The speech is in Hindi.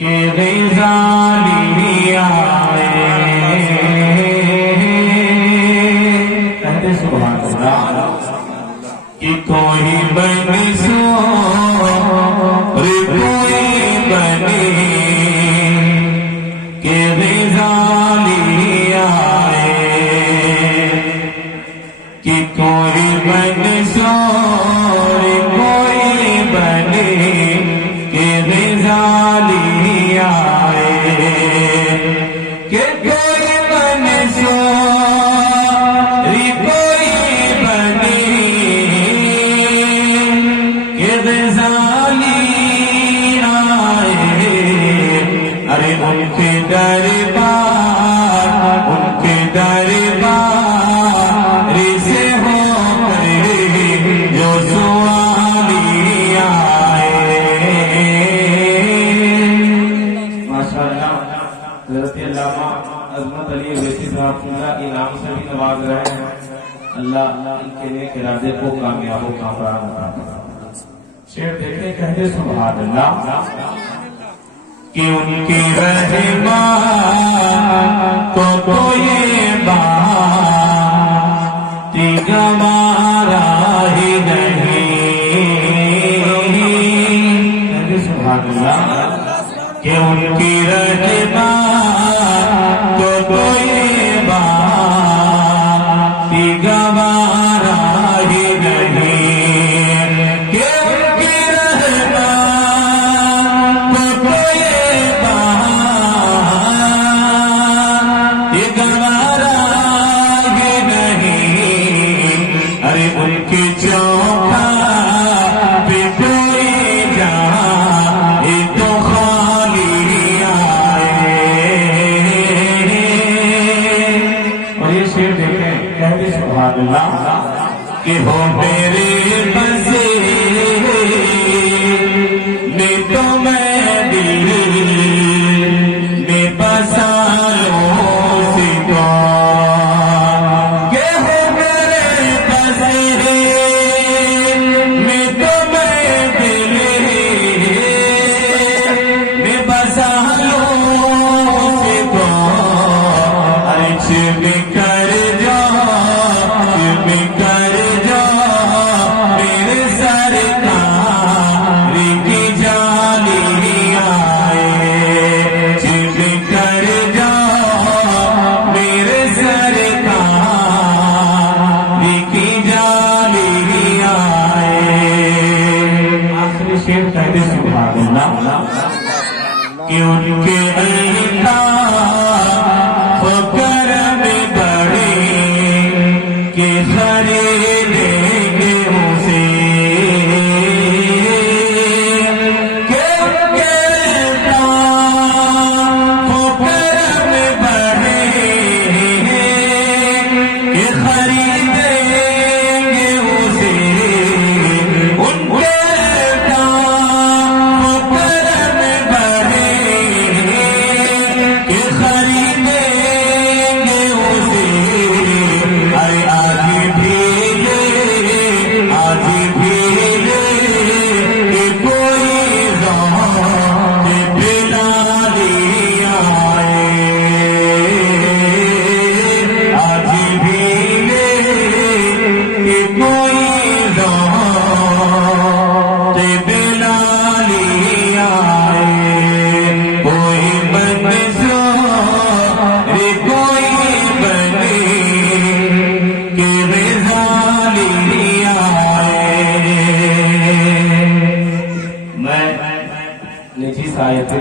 के ग़ज़ाली आए। कहते सुभान अल्लाह कि कोई बने सो कोई बने के ग़ज़ाली आए, कि कोई बने सो कोई बने के ग़ज़ाली आए, कि कोई बने सो कोई बने के ग़ज़ाली आए। अरे उनके दरबार से हो जो सवाली आए। माशाअल्लाह हज़रत अल्लामा अज़मत अली अवैसी साहब इनाम से भी नवाज रहे हैं। अल्लाह इनके नेक इरादे को कामयाब व कामयाब बनाए। शेर देखते कहते सुभान अल्लाह कि उनकी रहमत तो ये बात गवारा ही नहीं। सुभान अल्लाह कि उनकी रहमत तो ये बात गवारा ही नहीं। उनकी चौखा पे कोई जाए तो खाली आए। और ये शेर देखें कहते सुभान अल्लाह कि हो मेरे बसे में तो मैं दिल में बसा लो सिवा। कहते सुभान अल्लाह कि उनके अल्ताफ करम बड़े के खरीदेंगे उसे। कि उनके अल्ताफ करम बड़े के खरीदेंगे उसे। उनके निजी सहायता